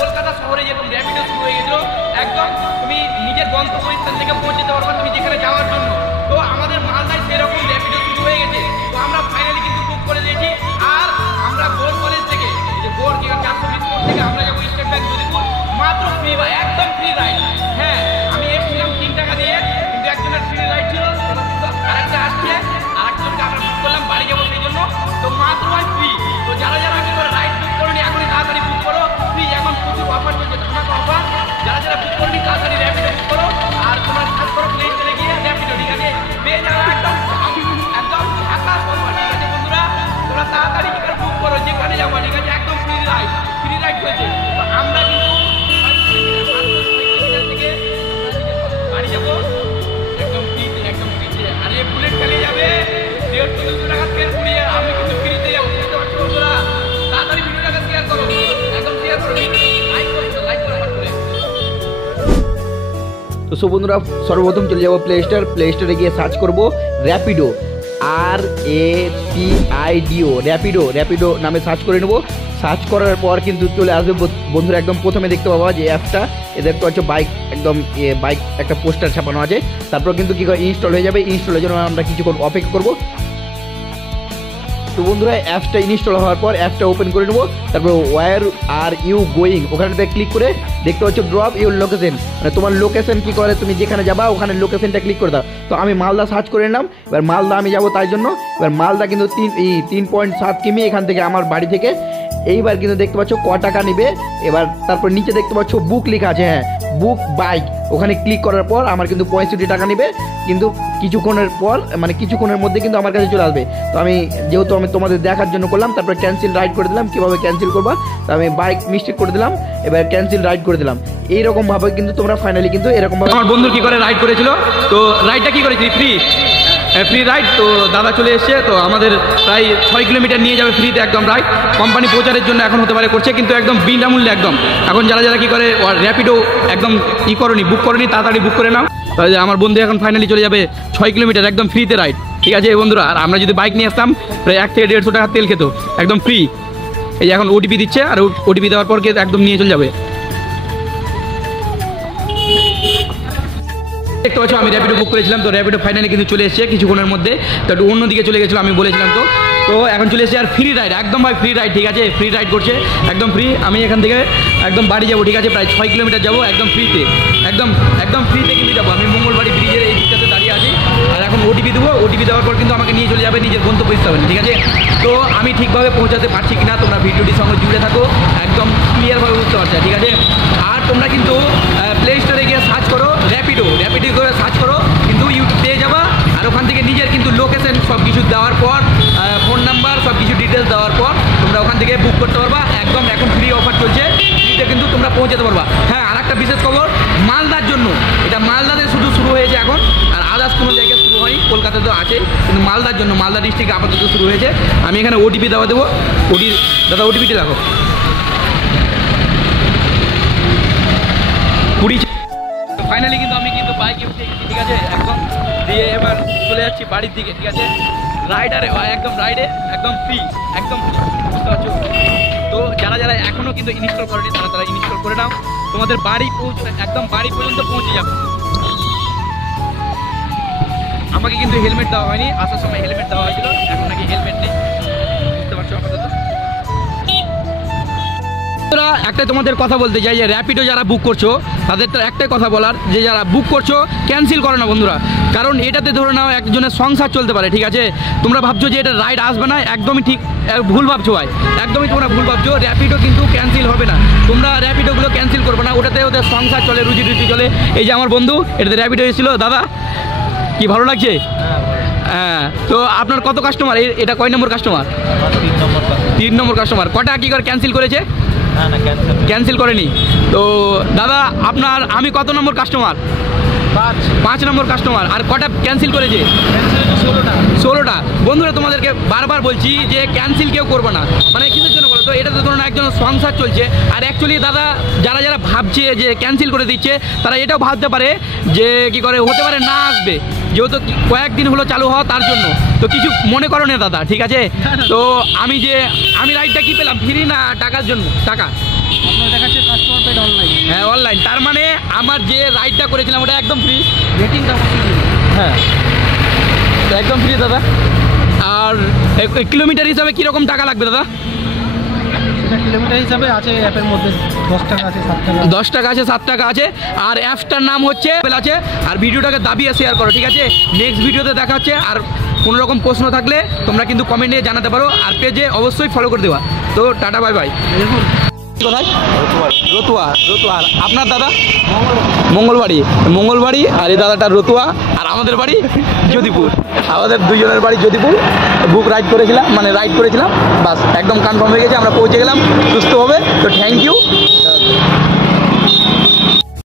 কলকাতা শহরে যেরকম র্যাপিডো শুরু হয়ে গেছিল, একদম তুমি নিজের গন্তব্যস্থান থেকে পৌঁছে যেতে পারবে তুমি যেখানে যাওয়ার জন্য। তো আমাদের মালদায় সেরকম র্যাপিডো শুরু হয়ে গেছে। তো আমরা ফাইনালি কিন্তু বুক করে দিয়েছি। আর আমরা বোর কলেজ থেকে, যে বোর 420 মোড় থেকে আমরা যাবো স্টেট ব্যাংক যদুপুর, মাত্র ফ্রি বা একদম ফ্রি রাইড। হ্যাঁ, আমি এসেছিলাম 3 টাকা দিয়ে, কিন্তু একজনের ফ্রি রাইড ছিল, এবার কিন্তু আরেকটা আসছে, আরেকজনকে আমরা বুক করলাম বাড়ি যাবো সেই জন্য। তো মাত্র ফ্রি। তো যারা যারা কি করে রাইড বুক করোনি এখনই তাড়াতাড়ি বুক করো, ফ্রি। এখন প্রচুর অফার চলছে, ধামাকা অফার। যারা যারা বুক করনি তাড়াতাড়ি র্যাপিডো বুক করো, আর তোমার সার্চ করো প্লে স্টোরে গিয়ে র্যাপিডো, ঠিক আছে? পেয়ে যাবে একদম একদম ঢাকা অফার, ঠিক আছে বন্ধুরা? তোমরা তাড়াতাড়ি কি করে বুক করো, যেখানে যাবো, ঠিক আছে? একদম ফ্রি রাইড হয়েছে। তো আমরা কিন্তু থেকে বাড়ি যাবো একদম ফ্রিতে, একদম ফ্রিতে। আর এই বুলেট চালিয়ে যাবে 150 টাকা তেল পুড়িয়ে, আমি কিন্তু ফ্রিতে যাবো, বুঝতে পারছো বন্ধুরা? তাড়াতাড়ি ভিডিওটাকে শেয়ার করো, একদম শেয়ার করো, লাইক করো হাত করে। তো সব বন্ধুরা সর্বপ্রথম চলে যাবো প্লে স্টোরে গিয়ে সার্চ করবো র্যাপিডো, RAPIDO, র্যাপিডো নামে সার্চ করে নেবো। সার্চ করার পর কিন্তু চলে আসবে বন্ধুরা, একদম প্রথমে দেখতে পাবো যে অ্যাপটা, এদের তো হচ্ছে বাইক, একদম বাইক একটা পোস্টার ছাপানো আছে। তারপর কিন্তু কী করে ইনস্টল হয়ে যাবে। ইনস্টলের জন্য আমরা কিছুক্ষণ অপেক্ষা করবো। তো বন্ধুরা অ্যাপসটা ইনস্টল হওয়ার পর অ্যাপসটা ওপেন করে নেবো। তারপর ওয়্যার আর ইউ গোয়িং ওখানেতে ক্লিক করে দেখতে পাচ্ছ ড্রপ ইউর লোকেশন, মানে তোমার লোকেশন কী করে, তুমি যেখানে যাবা ওখানে লোকেশনটা ক্লিক করে দাও। তো আমি মালদা সার্চ করে নিলাম, এবার মালদা আমি যাবো তাই জন্য। এবার মালদা কিন্তু 3.7 কিমি এখান থেকে, আমার বাড়ি থেকে। এইবার কিন্তু দেখতে পাচ্ছ ক টাকা নেবে। এবার তারপর নিচে দেখতে পাচ্ছ বুক লেখা আছে, হ্যাঁ বুক বাইক, ওখানে ক্লিক করার পর আমার কিন্তু 65 টাকা নেবে। কিন্তু কিছুক্ষণের পর, মানে কিছুক্ষণের মধ্যে কিন্তু আমার কাছে চলে আসবে। তো আমি যেহেতু আমি তোমাদের দেখার জন্য করলাম, তারপর ক্যান্সেল রাইড করে দিলাম। কীভাবে ক্যান্সেল করবা, তো আমি বাইক মিস্টেক করে দিলাম, এবার ক্যান্সেল রাইড করে দিলাম। এইরকমভাবে কিন্তু তোমরা ফাইনালি কিন্তু এরকমভাবে। আমার বন্ধুর কী করে রাইড করেছিল, তো রাইডটা কী করেছি ফ্রি রাইড। তো দাদা চলে এসছে, তো আমাদের প্রায় 6 কিলোমিটার নিয়ে যাবে ফ্রিতে একদম রাইড। কোম্পানি প্রচারের জন্য এখন হতে পারে করছে, কিন্তু একদম বিনামূল্যে একদম। এখন যারা যারা কী করে র্যাপিডো একদম বুক করনি তাড়াতাড়ি বুক করে নাও। তাহলে আমার বন্ধু এখন ফাইনালি চলে যাবে 6 কিলোমিটার একদম ফ্রিতে রাইড, ঠিক আছে বন্ধুরা? আর আমরা যদি বাইক নিয়ে আসতাম প্রায় 1 থেকে 150 টাকা তেল খেত, একদম ফ্রি। এই যে এখন ওটিপি দিচ্ছে, আর ওটিপি দেওয়ার পর একদম নিয়ে চলে যাবে। দেখতে পাচ্ছ আমি র্যাপিডো বুক করেছিলাম, তো র্যাপিডো ফাইনালি কিন্তু চলে এসেছে কিছুক্ষণের মধ্যে। তো একটু অন্যদিকে চলে গেছিলো, আমি বলেছিলাম তো। তো এখন চলে এসেছে আর ফ্রি রাইড, একদম ভাই ফ্রি রাইড, ঠিক আছে? ফ্রি রাইড করছে একদম ফ্রি। আমি এখান থেকে একদম বাড়ি যাবো, ঠিক আছে? প্রায় 6 কিলোমিটার যাবো একদম ফ্রিতে, একদম ফ্রিতে কিন্তু যাবো। আমি মঙ্গলবাড়ি ব্রিজের এই দিকটাতে দাঁড়িয়ে আছি। আর এখন ওটিপি দেবো, ওটিপি দেওয়ার পর কিন্তু আমাকে নিয়ে চলে যাবে নিজের গন্তব্যস্থলে, ঠিক আছে? তো আমি ঠিকভাবে পৌঁছাতে পারছি কিনা তোমরা ভিডিওটির সঙ্গে জুড়ে থাকো, একদম ক্লিয়ারভাবে বুঝতে পারছো, ঠিক আছে? আর তোমরা কিন্তু প্লে স্টোরে গিয়ে সার্চ করো র্যাপিডো করে সার্চ করো, কিন্তু ইউটিউব পেয়ে যাবা। আর ওখান থেকে নিজের কিন্তু লোকেশন সব কিছু দেওয়ার পর, ফোন নাম্বার সব কিছু ডিটেলস দেওয়ার পর তোমরা ওখান থেকে বুক করতে পারবা। একদম এখন ফ্রি অফার চলছে, ফ্রিতে কিন্তু তোমরা পৌঁছাতে পারবা। হ্যাঁ, আর একটা বিশেষ খবর মালদার জন্য, এটা মালদাতে শুধু শুরু হয়েছে এখন, আর আদার্স কোনো জায়গায় শুরু হয়নি। কলকাতা তো আছে, কিন্তু মালদার জন্য, মালদা ডিস্ট্রিক্টে আপাতত শুরু হয়েছে। আমি এখানে ওটিপি দেওয়া দেবো। দাদা ওটিপিটি রাখো। ফাইনালি কিন্তু আমি কিন্তু বাইকে উঠে গেছি, ঠিক আছে? একদম দিয়ে এবার চলে যাচ্ছি বাড়ির দিকে, ঠিক আছে? রাইডারে একদম রাইডে একদম ফ্রি, একদম বুঝতে পারছো? তো যারা যারা এখনও কিন্তু ইনস্টল করেনি তারা ইনস্টল করে নাও, তোমাদের বাড়ি একদম বাড়ি পর্যন্ত পৌঁছে যাবে। আমাকে কিন্তু হেলমেট দেওয়া হয়নি, আসার সময় হেলমেট দেওয়া হয়েছিল, এখন নাকি হেলমেট নেই, বুঝতে পারছো আপাতত। একটা তোমাদের কথা বলতে চাই যে র্যাপিডো যারা বুক করছো তাদের তো একটাই কথা বলার, যে যারা বুক করছো ক্যান্সেল করো না বন্ধুরা। কারণ এটাতে ধরে নাও একজনের সংসার চলতে পারে, ঠিক আছে? তোমরা ভাবছো যে এটা রাইড আসবে না, একদমই ঠিক ভুল ভাবছো ভাই, একদমই তোমরা ভুল ভাবছো। র্যাপিডো কিন্তু ক্যান্সেল হবে না, তোমরা র্যাপিডোগুলো ক্যান্সেল করবে না, ওটাতে ওদের সংসার চলে, রুজি চলে। এই যে আমার বন্ধু এটাতে র্যাপিডো এসেছিলো, দাদা কি ভালো লাগছে? হ্যাঁ। তো আপনার কত কাস্টমার? এটা কয় নম্বর কাস্টমার? 3 নম্বর কাস্টমার। কটা কি করে ক্যান্সেল করেছে? ক্যান্সেল করেনি। তো দাদা আপনার আমি কত নম্বর কাস্টমার? 5 নম্বর কাস্টমার। আর কটা ক্যান্সেল করেছে? 16টা। বন্ধুরা তোমাদেরকে বারবার বলছি যে ক্যান্সেল কেউ করবে না, মানে কিসের জন্য বলো তো? এটা তো ধরুন একজন সংসার চলছে। আর অ্যাকচুয়ালি দাদা যারা যারা ভাবছে যে ক্যান্সেল করে দিচ্ছে, তারা এটাও ভাবতে পারে যে কি করে হতে পারে না আসবে, যেহেতু কয়েকদিন হলো চালু হওয়া তার জন্য। তো কিছু মনে করো না দাদা, ঠিক আছে? তো আমি রাইডটা কি পেলাম, ফ্রি না টাকার জন্য? টাকা আপনার দেখাচ্ছে কাস্টমার পেড অনলাইন, হ্যাঁ অনলাইন, তার মানে আমার যে রাইডটা করেছিলাম ওটা একদম ফ্রি। রেটিংটা অবশ্যই দিন। হ্যাঁ তো একদম ফ্রি দাদা। আর কিলোমিটার হিসাবে কীরকম টাকা লাগবে দাদা? সেটা কিলোমিটার হিসাবে আছে, অ্যাপের মধ্যে 10 টাকা আছে, 7 টাকা। 10 টাকা আছে, 7 টাকা আছে। আর অ্যাপসটার নাম হচ্ছে আছে। আর ভিডিওটাকে দাবিয়ে শেয়ার করো, ঠিক আছে? নেক্সট ভিডিওতে দেখা হচ্ছে। আর কোনো রকম প্রশ্ন থাকলে তোমরা কিন্তু কমেন্টে জানাতে পারো, আর পেজে অবশ্যই ফলো করে দেওয়া। তো টাটা, বাই বাই। দেখুন কোথায়? রতুয়ার। আপনার দাদা? মঙ্গলবাড়ি। আর এই দাদাটা রতুয়া, আর আমাদের বাড়ি যদিপুর। আমাদের দুজনের বাড়ি যদিপুর। বুক রাইড করেছিলাম, বাস একদম কনফার্ম হয়ে গেছে, আমরা পৌঁছে গেলাম সুস্থভাবে। তো থ্যাংক ইউ।